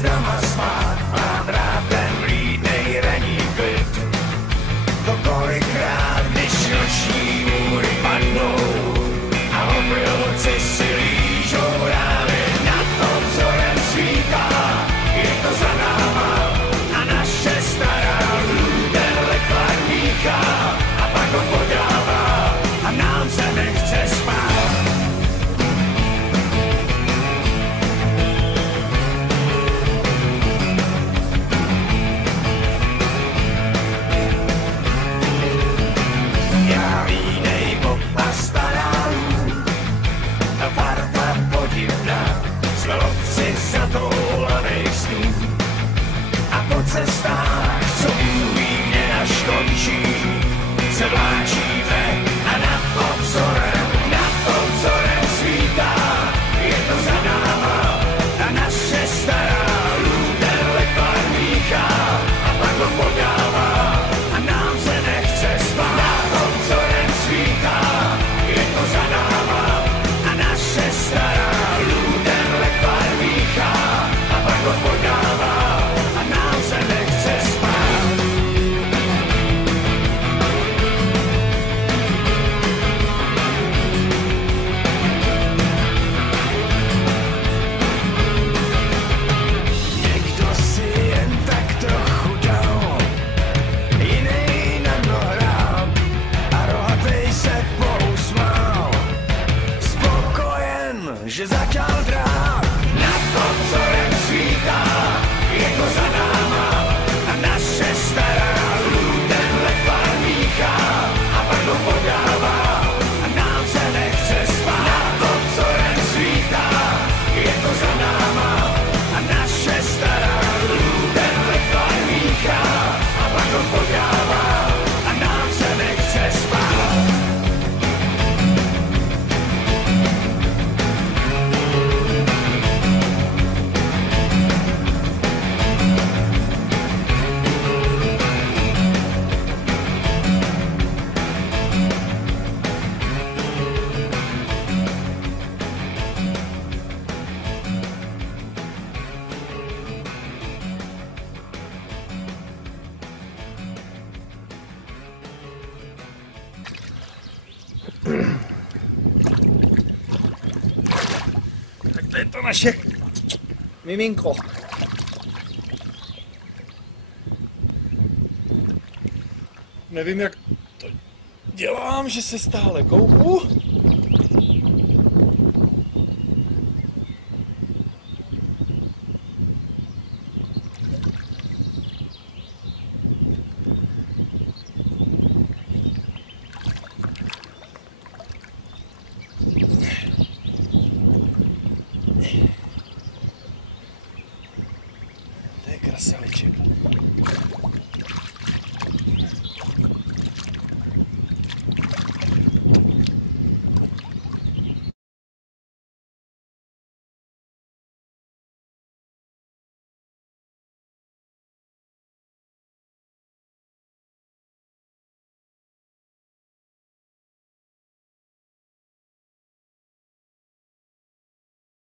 hvězdama spát, mám rád ten vlídnej ranní klid. To kolikrát, když noční můry padnou a obilci si lížou rány, nad obzorem svítá, je to za náma a naše stará ten lekvar míchá a pak ho podává a nám se nechce spát. Já vínej Bob a stará a parta podivná, jsme lovci zatoulaných snů a po cestách, co Bůh ví, kde až končí, se vláčíme a nad obzorem svítá, je to za náma a naše stará ten lekvar míchá a pak ho podává a nám se nechce spát. Nad obzorem svítá, je to za náma a naše stará ten lekvar míchá a pak ho podává a nám se nechce spát. Někdo si jen tak trochu dal, jiný na dno hrál a rohatej se pousmál. Spokojen, že začal drát. Nad obzorem svítá, je to za náma a naše stará ten lekvar míchá a pak ho podává a nám se nechce spát. Nad obzorem svítá, je to za náma a naše stará ten lekvar míchá a pak ho podává a nám se nechce spát. Tak to je to naše miminko. Nevím, jak to dělám, že se stále koupu. To je krasaveček.